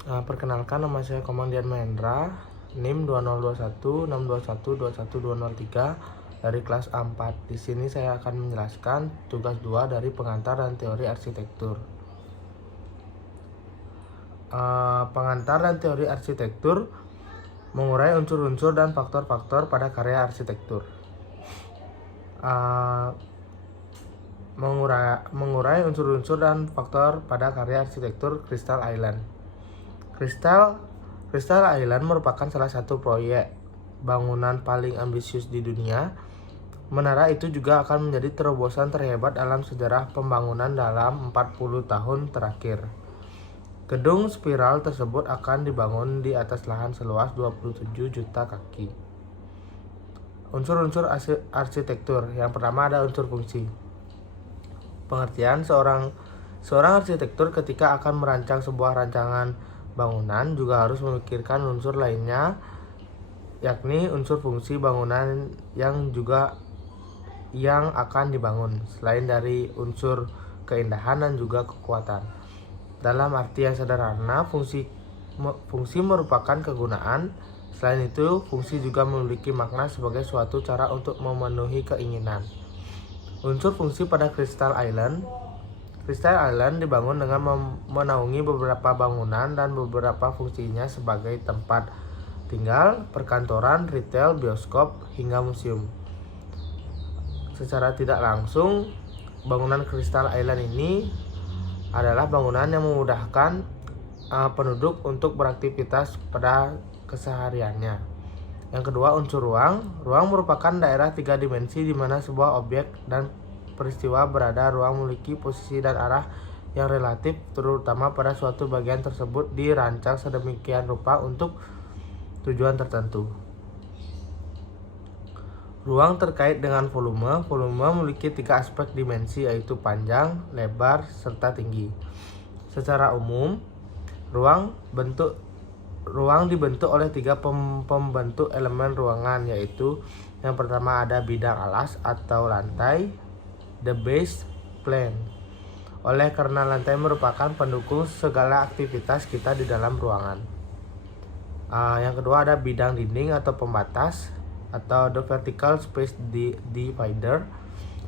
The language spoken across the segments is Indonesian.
Perkenalkan, nama saya Komandian Mahendra, NIM 202162121203 dari kelas A4. Di sini saya akan menjelaskan tugas 2 dari pengantar dan teori arsitektur. Pengantar dan teori arsitektur mengurai unsur-unsur dan faktor-faktor pada karya arsitektur. Mengurai unsur-unsur dan faktor pada karya arsitektur Crystal Island. Crystal Island merupakan salah satu proyek bangunan paling ambisius di dunia. Menara itu juga akan menjadi terobosan terhebat dalam sejarah pembangunan dalam 40 tahun terakhir. Gedung spiral tersebut akan dibangun di atas lahan seluas 27 juta kaki. Unsur-unsur arsitektur. Yang pertama ada unsur fungsi. Pengertian seorang arsitektur ketika akan merancang sebuah rancangan bangunan juga harus memikirkan unsur lainnya, yakni unsur fungsi bangunan yang akan dibangun, selain dari unsur keindahan dan juga kekuatan. Dalam arti yang sederhana, fungsi merupakan kegunaan. Selain itu, fungsi juga memiliki makna sebagai suatu cara untuk memenuhi keinginan. Unsur fungsi pada Crystal Island. Crystal Island dibangun dengan menaungi beberapa bangunan dan beberapa fungsinya sebagai tempat tinggal, perkantoran, retail, bioskop, hingga museum. Secara tidak langsung, bangunan Crystal Island ini adalah bangunan yang memudahkan penduduk untuk beraktivitas pada kesehariannya. Yang kedua, unsur ruang. Ruang merupakan daerah 3 dimensi di mana sebuah objek dan peristiwa berada. Ruang memiliki posisi dan arah yang relatif, terutama pada suatu bagian tersebut dirancang sedemikian rupa untuk tujuan tertentu. Ruang terkait dengan volume. Volume memiliki 3 aspek dimensi, yaitu panjang, lebar, serta tinggi. Secara umum, ruang dibentuk oleh 3 pembentuk elemen ruangan, yaitu yang pertama ada bidang alas atau lantai, the base plane. Oleh karena lantai merupakan pendukung segala aktivitas kita di dalam ruangan. Yang kedua ada bidang dinding atau pembatas atau the vertical space divider.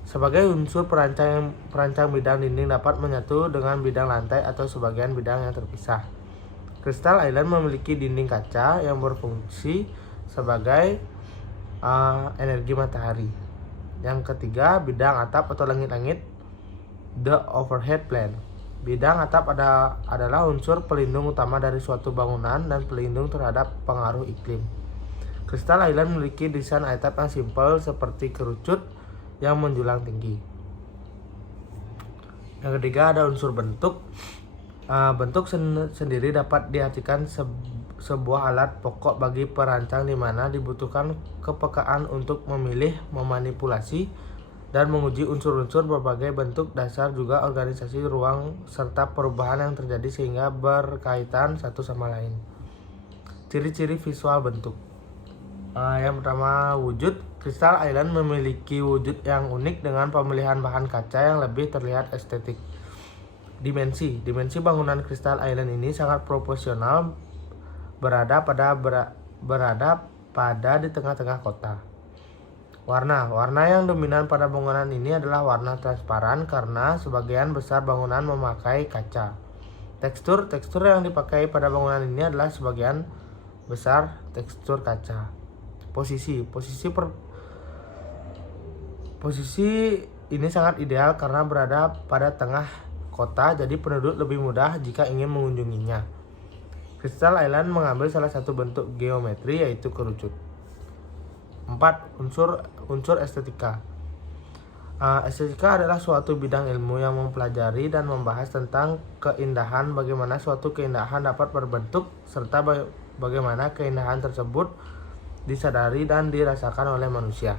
Sebagai unsur perancang bidang dinding dapat menyatu dengan bidang lantai atau sebagian bidang yang terpisah. Crystal Island memiliki dinding kaca yang berfungsi sebagai energi matahari. Yang ketiga, bidang atap atau langit-langit, the overhead plane. Bidang atap adalah unsur pelindung utama dari suatu bangunan dan pelindung terhadap pengaruh iklim. Crystal Island memiliki desain atap yang simpel seperti kerucut yang menjulang tinggi. Yang ketiga ada unsur bentuk. Bentuk sendiri dapat diartikan sebuah alat pokok bagi perancang di mana dibutuhkan kepekaan untuk memilih, memanipulasi, dan menguji unsur-unsur berbagai bentuk dasar, juga organisasi ruang serta perubahan yang terjadi sehingga berkaitan satu sama lain. Ciri-ciri visual bentuk. Yang pertama, wujud. Crystal Island memiliki wujud yang unik dengan pemilihan bahan kaca yang lebih terlihat estetik. Dimensi bangunan Crystal Island ini sangat proporsional, berada pada di tengah-tengah kota. Warna yang dominan pada bangunan ini adalah warna transparan karena sebagian besar bangunan memakai kaca. Tekstur yang dipakai pada bangunan ini adalah sebagian besar tekstur kaca. Posisi ini sangat ideal karena berada pada tengah kota, jadi penduduk lebih mudah jika ingin mengunjunginya. Crystal Island mengambil salah satu bentuk geometri, yaitu kerucut. 4. Unsur estetika. Estetika adalah suatu bidang ilmu yang mempelajari dan membahas tentang keindahan, bagaimana suatu keindahan dapat berbentuk, serta bagaimana keindahan tersebut disadari dan dirasakan oleh manusia.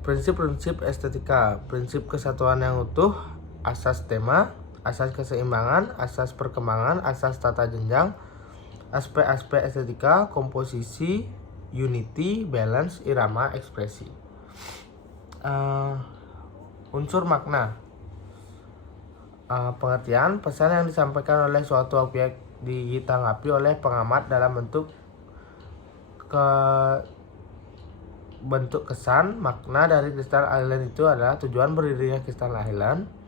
Prinsip-prinsip estetika. Prinsip kesatuan yang utuh, asas tema, asas keseimbangan, asas perkembangan, asas tata jenjang, aspek-aspek estetika, komposisi, unity, balance, irama, ekspresi. Unsur makna. Pengertian pesan yang disampaikan oleh suatu objek ditanggapi oleh pengamat dalam bentuk kesan. Makna dari Crystal Island itu adalah tujuan berdirinya Crystal Island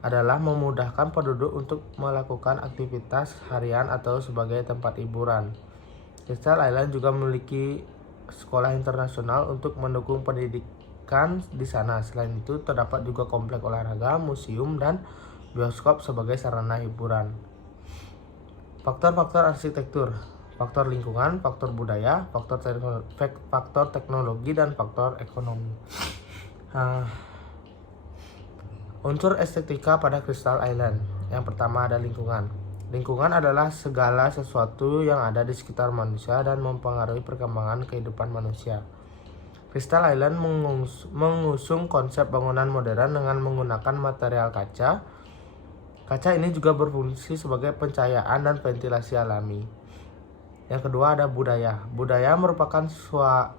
adalah memudahkan penduduk untuk melakukan aktivitas harian atau sebagai tempat hiburan. Crystal Island juga memiliki sekolah internasional untuk mendukung pendidikan di sana. Selain itu, terdapat juga komplek olahraga, museum, dan bioskop sebagai sarana hiburan. Faktor-faktor arsitektur, faktor lingkungan, faktor budaya, faktor teknologi, dan faktor ekonomi. Unsur estetika pada Crystal Island. Yang pertama ada lingkungan. Lingkungan adalah segala sesuatu yang ada di sekitar manusia dan mempengaruhi perkembangan kehidupan manusia. Crystal Island mengusung konsep bangunan modern dengan menggunakan material kaca. Kaca ini juga berfungsi sebagai pencahayaan dan ventilasi alami. Yang kedua ada budaya. Budaya merupakan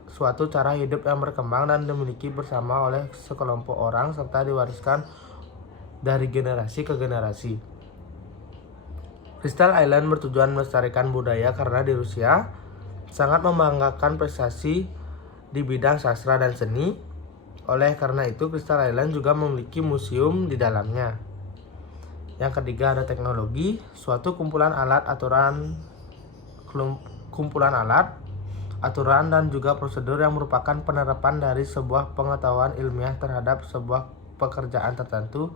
suatu cara hidup yang berkembang dan dimiliki bersama oleh sekelompok orang serta diwariskan dari generasi ke generasi. Crystal Island bertujuan melestarikan budaya karena di Rusia sangat membanggakan prestasi di bidang sastra dan seni. Oleh karena itu, Crystal Island juga memiliki museum di dalamnya. Yang ketiga ada teknologi, suatu kumpulan alat, aturan dan juga prosedur yang merupakan penerapan dari sebuah pengetahuan ilmiah terhadap sebuah pekerjaan tertentu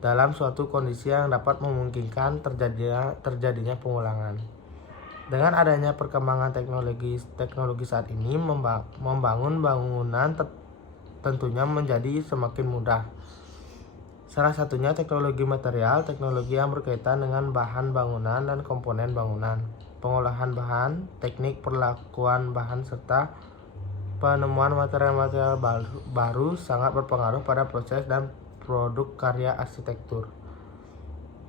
dalam suatu kondisi yang dapat memungkinkan terjadinya pengulangan. Dengan adanya perkembangan teknologi saat ini, membangun bangunan tentunya menjadi semakin mudah. Salah satunya teknologi material, teknologi yang berkaitan dengan bahan bangunan dan komponen bangunan, pengolahan bahan, teknik perlakuan bahan, serta penemuan material-material baru sangat berpengaruh pada proses dan produk karya arsitektur.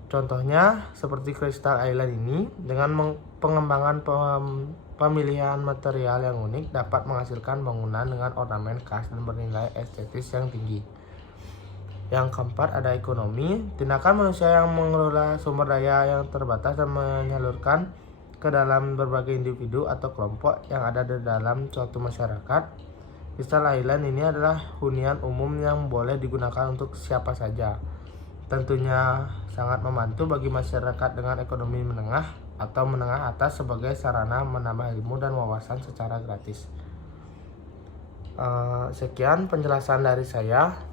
Contohnya seperti Crystal Island ini, dengan pengembangan pemilihan material yang unik dapat menghasilkan bangunan dengan ornamen khas dan bernilai estetis yang tinggi. Yang keempat ada ekonomi. Tindakan manusia yang mengelola sumber daya yang terbatas dan menyalurkan ke dalam berbagai individu atau kelompok yang ada di dalam suatu masyarakat. Crystal Island ini adalah hunian umum yang boleh digunakan untuk siapa saja. Tentunya sangat membantu bagi masyarakat dengan ekonomi menengah atau menengah atas sebagai sarana menambah ilmu dan wawasan secara gratis. Sekian penjelasan dari saya.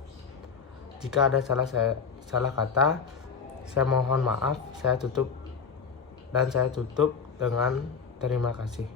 Jika ada salah kata, saya mohon maaf. Saya tutup dengan terima kasih.